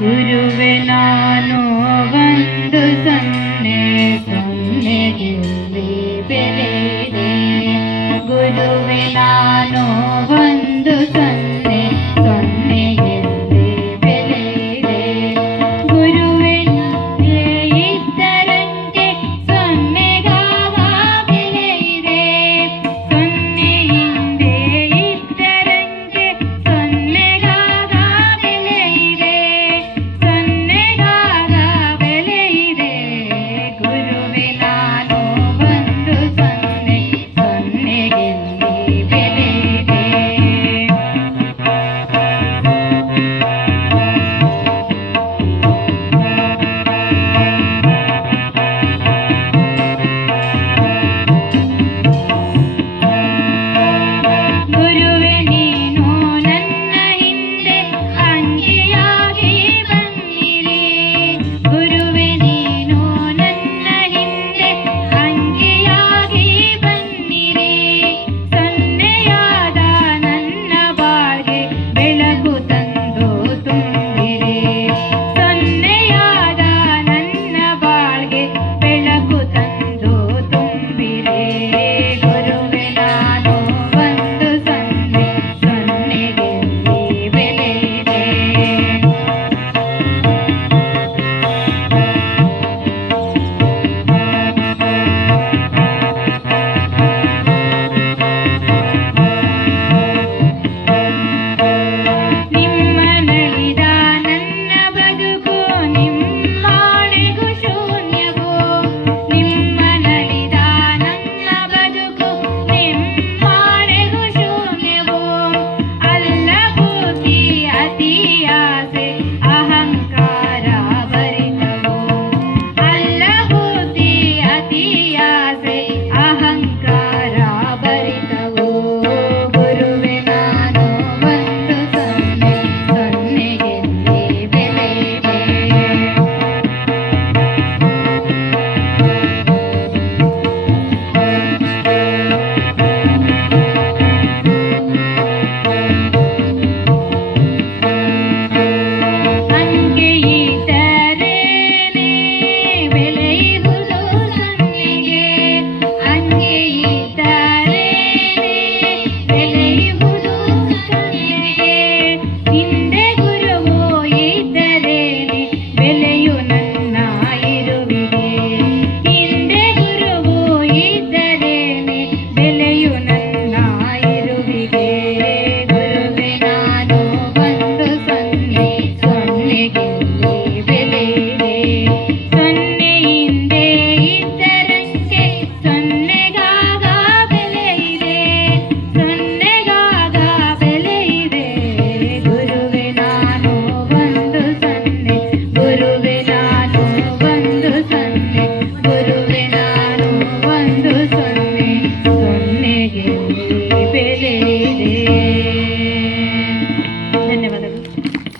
ಗುರುವೆ ನಾನು ಒಂದು ಸೊನ್ನೆ ಸೊನ್ನೆಯಲ್ಲಿ ಬೆಳೆದೆ ಗುರುವೆ